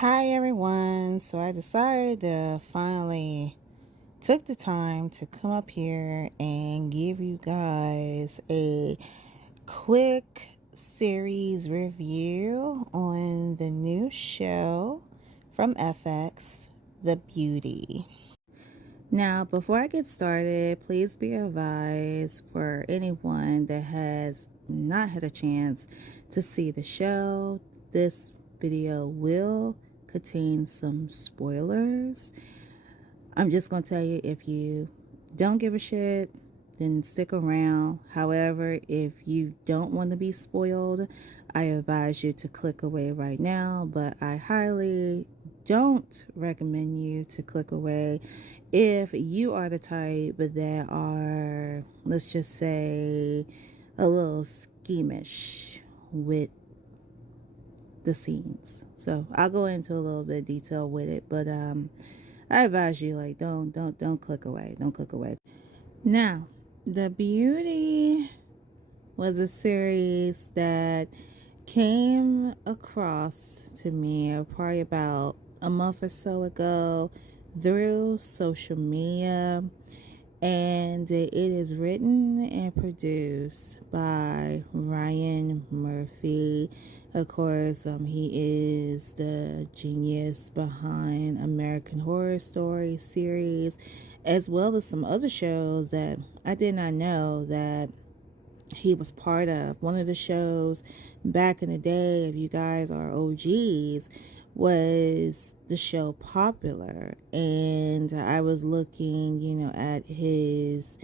Hi everyone. So I decided to finally took the time to come up here and give you guys a quick series review on the new show from FX, The Beauty. Now, before I get started, please be advised for anyone that has not had a chance to see the show, this video will contain some spoilers. I'm just going to tell you, if you don't give a shit, then stick around. However, if you don't want to be spoiled, I advise you to click away right now, but I highly don't recommend you to click away if you are the type that are, let's just say, a little squeamish with the scenes. So I'll go into a little bit of detail with it, but I advise you, like, don't click away. Don't click away. Now, The Beauty was a series that came across to me probably about a month or so ago through social media, and it is written and produced by Ryan Murphy. Of course, he is the genius behind American Horror Story series, as well as some other shows that I did not know that he was part of. One of the shows back in the day, if you guys are OGs, was the show Popular. And I was looking, at his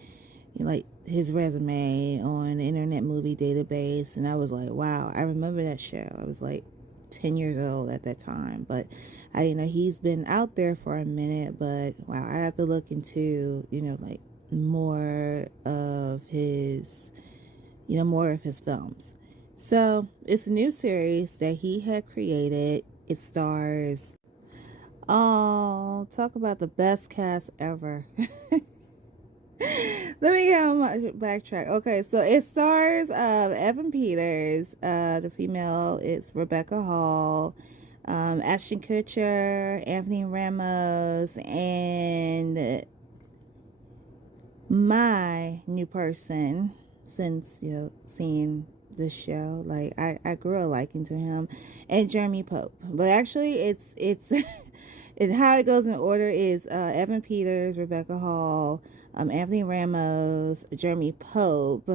resume on the Internet Movie Database, and I was like, wow, I remember that show. I was like 10 years old at that time, but he's been out there for a minute. But wow, I have to look into more of his films. So it's a new series that he had created. It stars, talk about the best cast ever. Let me get on my backtrack. Okay, so it stars Evan Peters. The female is Rebecca Hall, Ashton Kutcher, anthonyramos, and my new person since seeing this show. Like, I grew a liking to him, and Jeremy Pope. But actually it's and how it goes in order is Evan Peters, Rebecca Hall, anthonyramos, Jeremy Pope,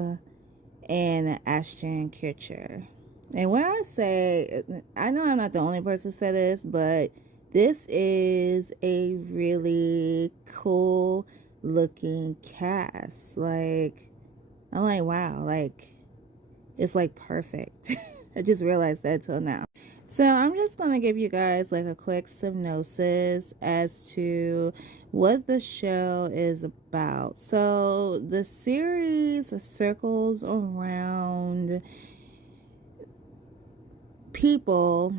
and Ashton Kutcher. And when I say, I know I'm not the only person who said this, but this is a really cool looking cast. Like, I'm like, wow, like, it's like perfect. I just realized that till now. So I'm just going to give you guys like a quick synopsis as to what the show is about. So the series circles around people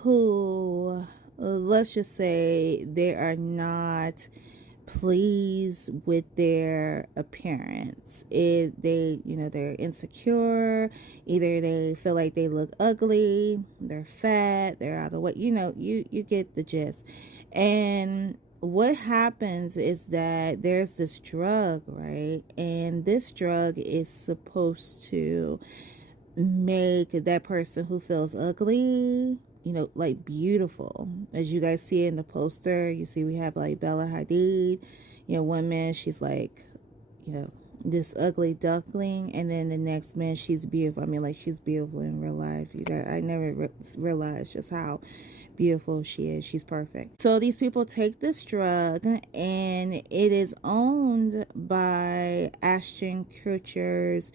who, let's just say, they are not pleased with their appearance. They're insecure. Either they feel like they look ugly, they're fat, they're out of weight. You get the gist. And what happens is that there's this drug, right? And this drug is supposed to make that person who feels ugly, like, beautiful. As you guys see in the poster, you see we have like Bella Hadid. One man, she's like, this ugly duckling, and then the next man, she's beautiful. I mean, like, she's beautiful in real life. I never realized just how beautiful she is. She's perfect. So these people take this drug, and it is owned by Ashton Kutcher's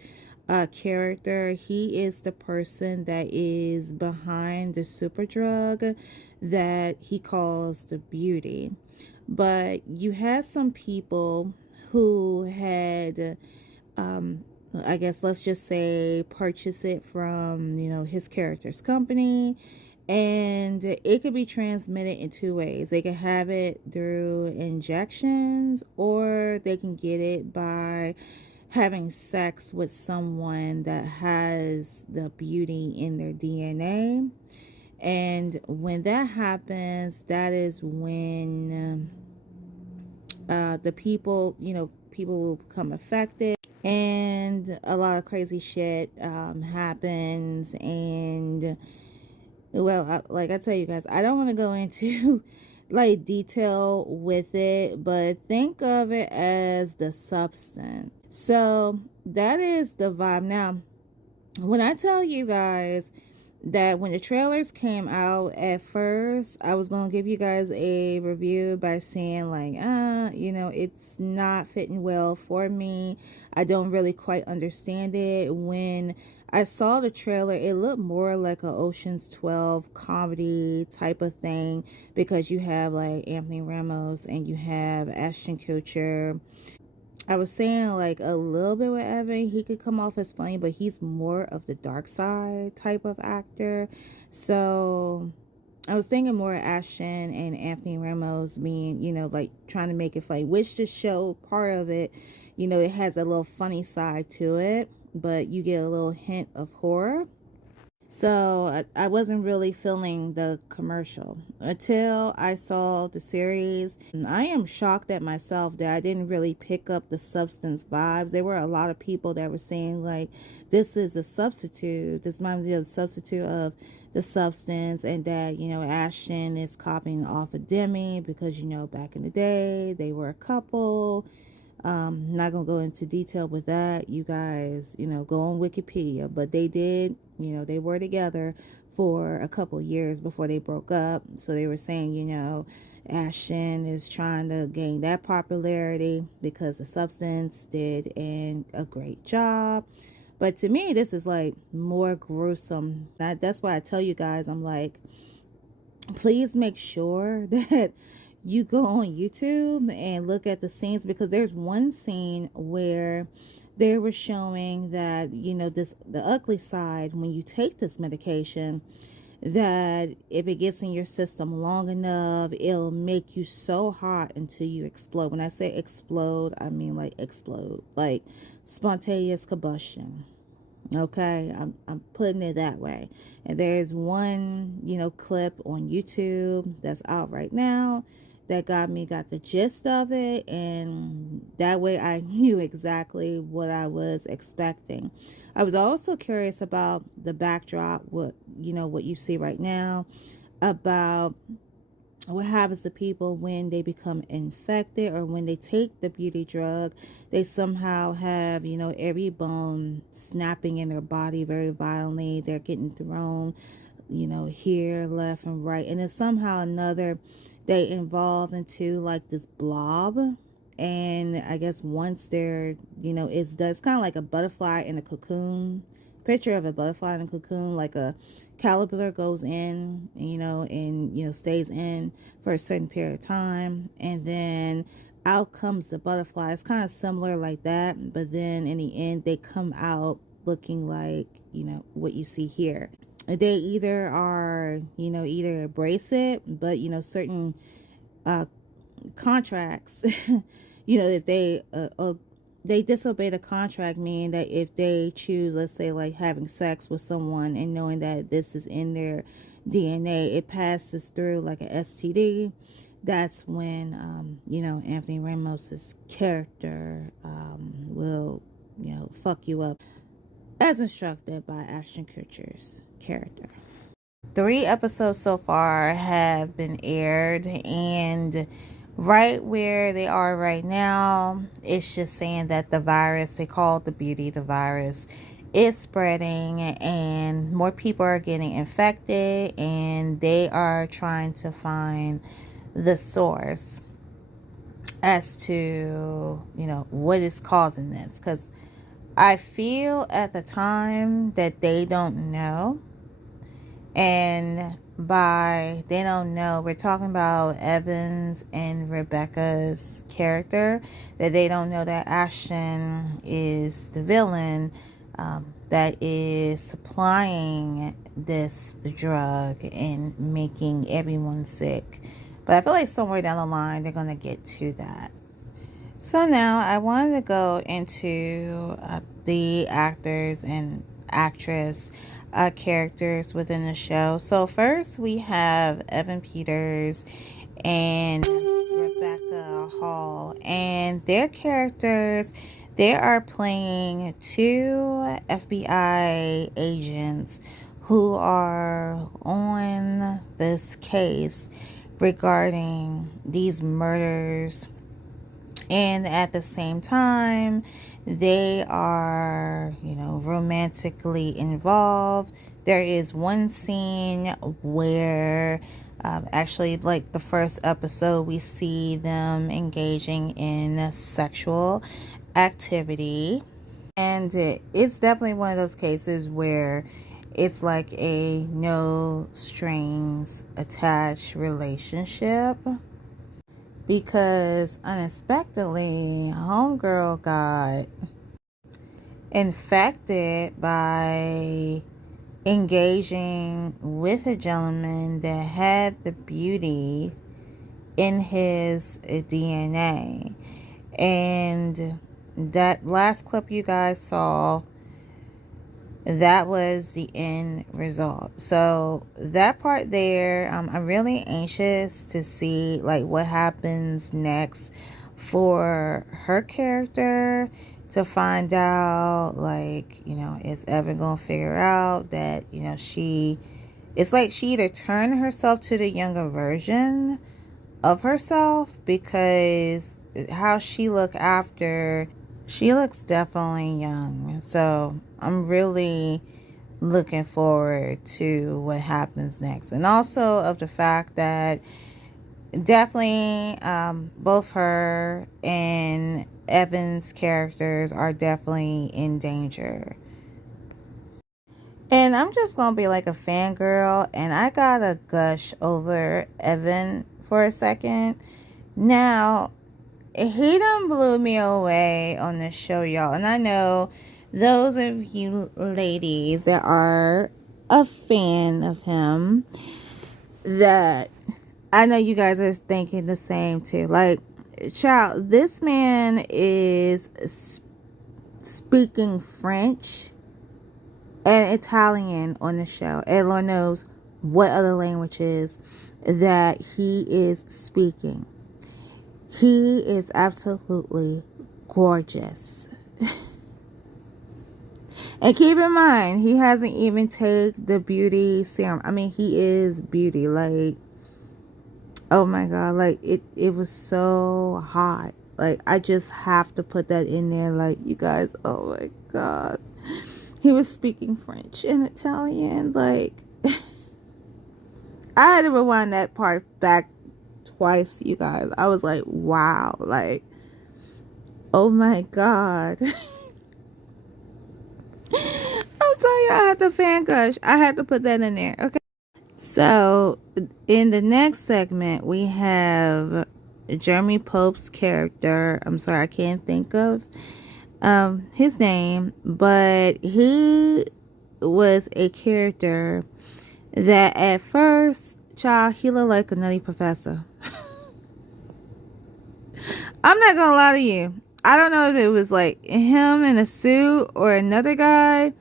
character. He is the person that is behind the super drug that he calls the Beauty. But you had some people who had, I guess, let's just say, purchase it from, his character's company. And it could be transmitted in two ways. They can have it through injections, or they can get it by having sex with someone that has the beauty in their DNA. And when that happens, that is when the people, people will become affected, and a lot of crazy shit happens. And well, like I tell you guys, I don't want to go into like detail with it, but think of it as the substance. So that is the vibe. Now, when I tell you guys that when the trailers came out, at first I was gonna give you guys a review by saying like, it's not fitting well for me. I don't really quite understand it. When I saw the trailer, it looked more like a Ocean's 12 comedy type of thing, because you have like Anthony Ramos and you have Ashton Kutcher. I was saying like a little bit with Evan, he could come off as funny, but he's more of the dark side type of actor. So I was thinking more Ashton and Anthony Ramos being, like trying to make it funny, which the show, part of it, it has a little funny side to it, but you get a little hint of horror. So I wasn't really feeling the commercial until I saw the series. And I am shocked at myself that I didn't really pick up the substance vibes. There were a lot of people that were saying like, this is a substitute. This reminds me of a substitute of the substance, and that, Ashton is copying off of Demi because, back in the day, they were a couple. Not gonna go into detail with that. You guys, go on Wikipedia, but they did, they were together for a couple years before they broke up. So they were saying, Ashton is trying to gain that popularity because the substance did a great job. But to me, this is like more gruesome. That's why I tell you guys, I'm like, please make sure that you go on YouTube and look at the scenes, because there's one scene where they were showing that, the ugly side when you take this medication, that if it gets in your system long enough, it'll make you so hot until you explode. When I say explode, I mean like explode, like spontaneous combustion. Okay, I'm putting it that way. And there's one, clip on YouTube that's out right now that got the gist of it, and that way I knew exactly what I was expecting. I was also curious about the backdrop, what you see right now, about what happens to people when they become infected, or when they take the beauty drug. They somehow have, every bone snapping in their body very violently. They're getting thrown, here, left, and right. And then somehow another, they evolve into like this blob. And I guess once they're, it's kind of like a butterfly in a cocoon. Picture of a butterfly in a cocoon, like a caterpillar goes in, and stays in for a certain period of time, and then out comes the butterfly. It's kind of similar like that, but then in the end they come out looking like, what you see here. They either are, either embrace it, but certain contracts, if they disobey the contract, meaning that if they choose, let's say, like having sex with someone and knowing that this is in their DNA, it passes through like an STD. That's when, Anthony Ramos's character will, fuck you up, as instructed by Ashton Kutcher's character. 3 episodes so far have been aired, and right where they are right now, it's just saying that the virus, they call it the beauty, the virus, is spreading, and more people are getting infected, and they are trying to find the source as to, what is causing this. Because I feel at the time that they don't know. And by they don't know, we're talking about Evans and Rebecca's character, that they don't know that Ashton is the villain that is supplying this drug and making everyone sick. But I feel like somewhere down the line they're going to get to that. So now I wanted to go into the actors and actress. characters within the show. So first we have Evan Peters and Rebecca Hall, and their characters, they are playing two FBI agents who are on this case regarding these murders, and at the same time they are, romantically involved. There is one scene where actually, like the first episode, we see them engaging in sexual activity, and it's definitely one of those cases where it's like a no strings attached relationship, because unexpectedly homegirl got infected by engaging with a gentleman that had the beauty in his DNA. And that last clip you guys saw, that was the end result. So that part there, I'm really anxious to see like what happens next for her character, to find out, like, is Evan gonna figure out that, it's like she either turned herself to the younger version of herself, because how she she looks definitely young. So I'm really looking forward to what happens next, and also of the fact that definitely both her and Evan's characters are definitely in danger. And I'm just gonna be like a fangirl, and I gotta gush over Evan for a second. Now, he done blew me away on this show, y'all. And I know those of you ladies that are a fan of him, that I know you guys are thinking the same too. Like, child, this man is speaking French and Italian on the show. And Lord knows what other languages that he is speaking. He is absolutely gorgeous. And keep in mind, he hasn't even taken the beauty serum. I mean, he is beauty. Like, oh my God. Like, it was so hot. Like, I just have to put that in there. Like, you guys, oh my God. He was speaking French and Italian. Like, I had to rewind that part back twice, you guys. I was like, wow. Like, oh my God. I'm sorry, I had to fan gush. I had to put that in there. Okay. So, in the next segment, we have Jeremy Pope's character. I'm sorry, I can't think of his name, but he was a character that at first, child, he looked like a nutty professor. I'm not gonna lie to you. I don't know if it was like him in a suit or another guy,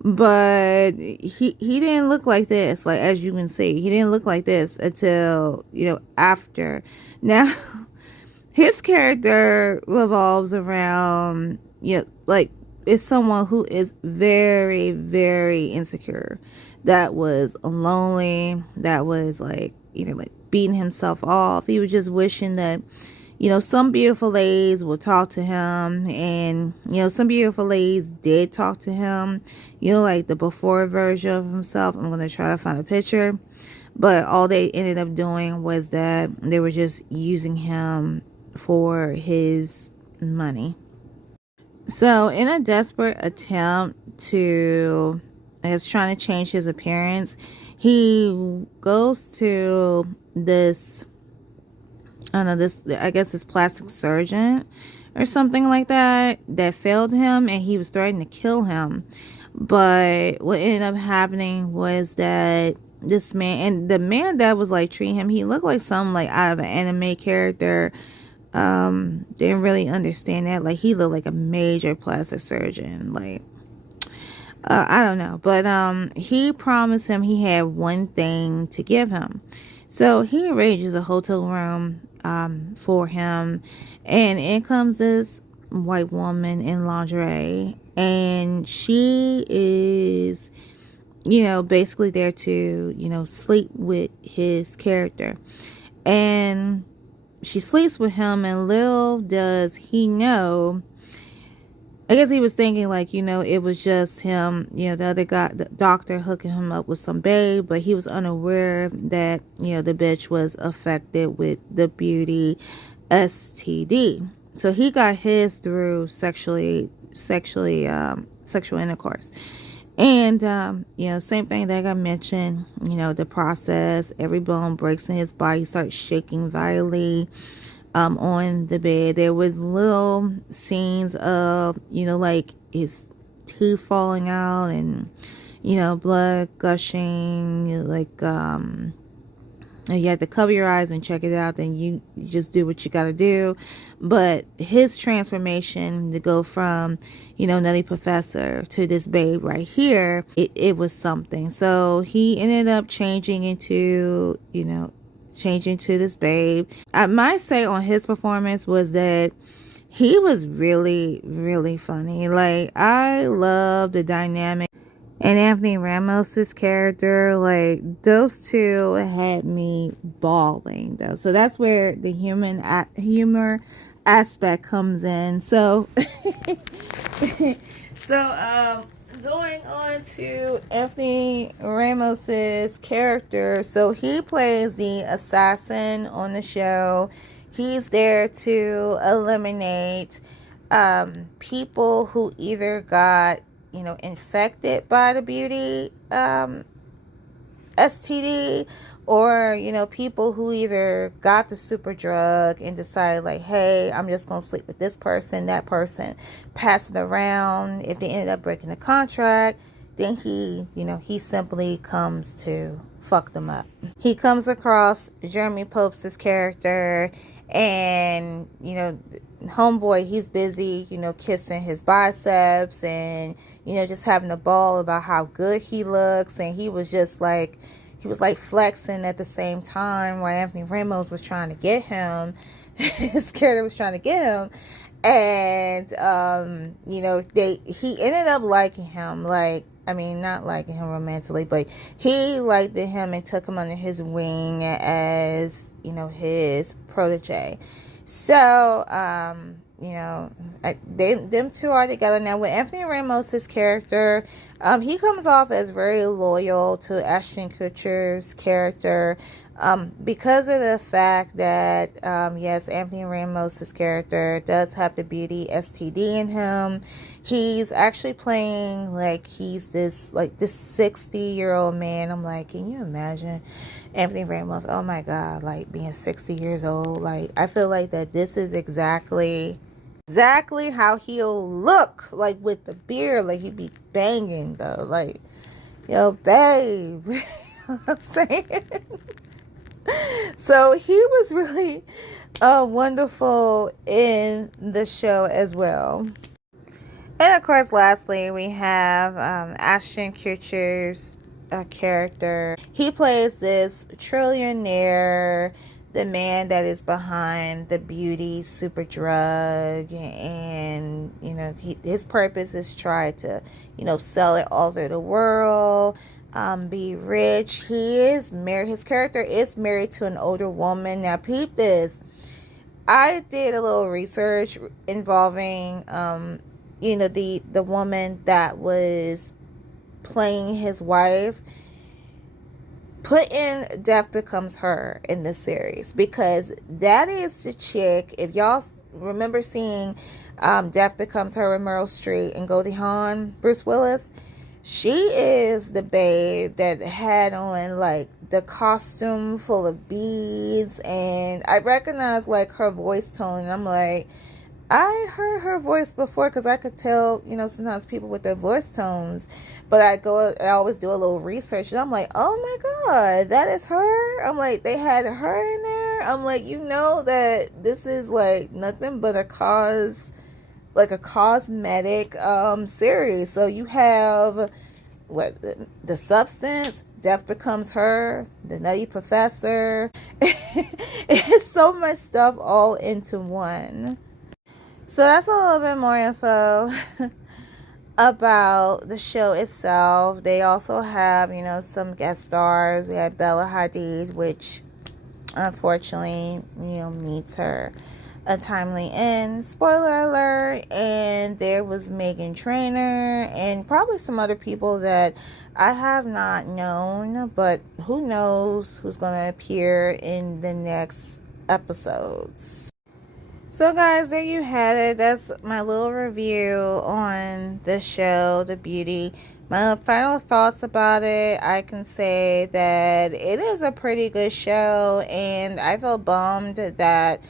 but he didn't look like this. Like, as you can see, he didn't look like this until, after. Now, his character revolves around, like, is someone who is very, very insecure, that was lonely, that was like, like beating himself off. He was just wishing that, some beautiful ladies will talk to him, and, some beautiful ladies did talk to him, like the before version of himself. I'm going to try to find a picture, but all they ended up doing was that they were just using him for his money. So in a desperate attempt to, trying to change his appearance, he goes to this, I guess this plastic surgeon or something like that failed him, and he was threatening to kill him. But what ended up happening was that this man, and the man that was like treating him, he looked like some like out of an anime character. Didn't really understand that. Like, he looked like a major plastic surgeon. Like, I don't know, but he promised him he had one thing to give him. So he arranges a hotel room for him, and in comes this white woman in lingerie, and she is, basically there to, sleep with his character. And she sleeps with him, and little does he know, I guess he was thinking like, it was just him, the other guy, the doctor, hooking him up with some babe, but he was unaware that, the bitch was affected with the beauty STD. So he got his through sexual intercourse. And, same thing that I mentioned, the process, every bone breaks in his body, starts shaking violently. On the bed, there was little scenes of, like his teeth falling out and, blood gushing, like, you have to cover your eyes and check it out, then you just do what you gotta do. But his transformation to go from, Nutty Professor to this babe right here, it was something. So he ended up changing to this babe. My say on his performance was that he was really, really funny. Like, I love the dynamic. And Anthony Ramos's character, like, those two had me bawling, though. So that's where the humor aspect comes in. So, going on to Anthony Ramos's character. So he plays the assassin on the show. He's there to eliminate people who either got, infected by the beauty STD, or, people who either got the super drug and decided like, hey, I'm just going to sleep with this person, that person, pass it around. If they ended up breaking the contract, then he simply comes to fuck them up. He comes across Jeremy Pope's character, and, homeboy, he's busy, kissing his biceps and, just having a ball about how good he looks. And he was like flexing at the same time while Anthony Ramos was trying to get him. His character was trying to get him. And, he ended up liking him. Like, I mean, not liking him romantically, but he liked him and took him under his wing as, his protege. So, them two are together now. With Anthony Ramos's character, he comes off as very loyal to Ashton Kutcher's character, because of the fact that, yes, Anthony Ramos's character does have the beauty STD in him. He's actually playing like he's this 60-year-old man. I'm like, can you imagine Anthony Ramos? Oh my God, like being 60 years old. Like, I feel like that this is exactly how he'll look, like with the beard. Like, he'd be banging though, like, yo, babe. You know what I'm saying? So he was really wonderful in the show as well. And of course, lastly, we have Ashton Kutcher's character. He plays this trillionaire, the man that is behind the beauty super drug, and his purpose is try to sell it all over the world, be rich. He is married. His character is married to an older woman. Now, peep this. I did a little research involving the woman that was playing his wife. Put in Death Becomes Her in this series, because that is the chick. If y'all remember seeing Death Becomes Her with Meryl Streep and Goldie Hawn, Bruce Willis, she is the babe that had on like the costume full of beads, and I recognize like her voice tone, and I'm like, I heard her voice before, because I could tell, sometimes people with their voice tones, but I always do a little research, and I'm like, oh my God, that is her. I'm like, they had her in there. I'm like, that this is like nothing but a cause, like a cosmetic series. So you have what, the Substance, Death Becomes Her, the Nutty Professor. It's so much stuff all into one. So that's a little bit more info about the show itself. They also have, you know, some guest stars. We had Bella Hadid, which unfortunately, you know, meets her untimely end. Spoiler alert. And there was Megan Trainor and probably some other people that I have not known, but who knows who's going to appear in the next episodes. So guys, there you had it. That's my little review on the show, The Beauty. My final thoughts about it, I can say that it is a pretty good show, and I feel bummed that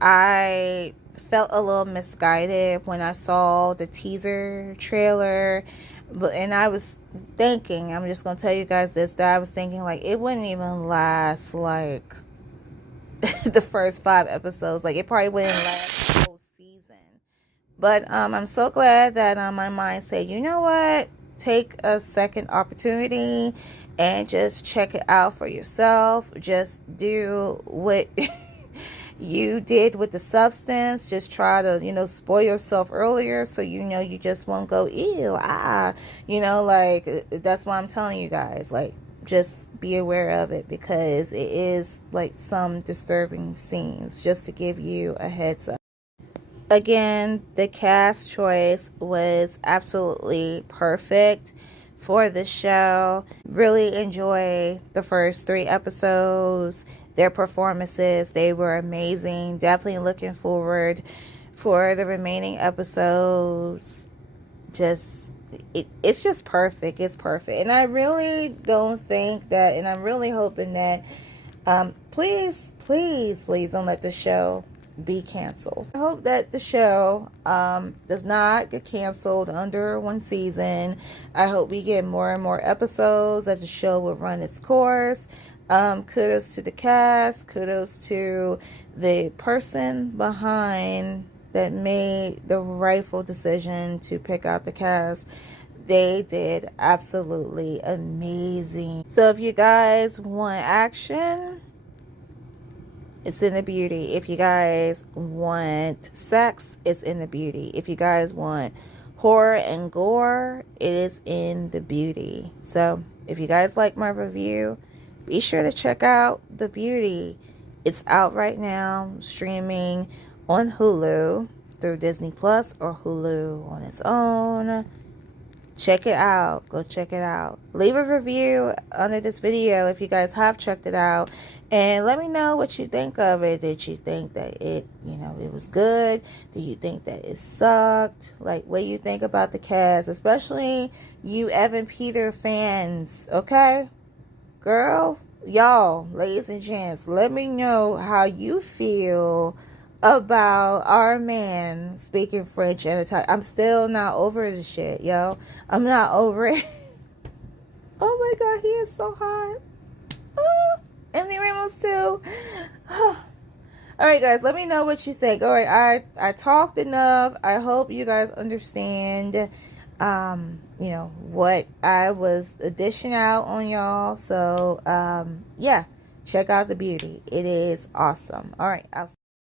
I felt a little misguided when I saw the teaser trailer. And I was thinking, I'm just going to tell you guys this, that I was thinking like it wouldn't even last like the first 5 episodes. Like it probably wouldn't last the whole season. But I'm so glad that my mind said, you know what, take a second opportunity and just check it out for yourself. Just do what you did with the Substance. Just try to, you know, spoil yourself earlier, so you know you just won't go ew, you know, like that's why I'm telling you guys, like, just be aware of it, because it is like some disturbing scenes, just to give you a heads up. Again, the cast choice was absolutely perfect for the show. Really enjoy the first 3 episodes. Their performances, they were amazing. Definitely looking forward for the remaining episodes. It's just perfect. It's perfect. And I really don't think that, and I'm really hoping that please don't let the show be canceled. I hope that the show does not get canceled under 1 season. I hope we get more and more episodes, that the show will run its course. Kudos to the cast, kudos to the person behind that made the rightful decision to pick out the cast. They did absolutely amazing. So if you guys want action, it's in The Beauty. If you guys want sex, it's in The Beauty. If you guys want horror and gore, it is in The Beauty. So if you guys like my review, be sure to check out The Beauty. It's out right now, streaming on Hulu through Disney Plus or Hulu on its own. Check it out. Go check it out. Leave a review under this video if you guys have checked it out, and let me know what you think of it. Did you think that it, you know, it was good? Do you think that it sucked? Like, what do you think about the cast, especially you Evan Peters fans? Okay, girl, y'all, ladies and gents, let me know how you feel about our man speaking French and Italian. I'm still not over the shit, yo. I'm not over it. Oh my god, he is so hot. Anthonyramos too. Alright guys, let me know what you think. Alright, I talked enough. I hope you guys understand you know, what I was dishing out on y'all. So yeah, check out The Beauty. It is awesome. Alright,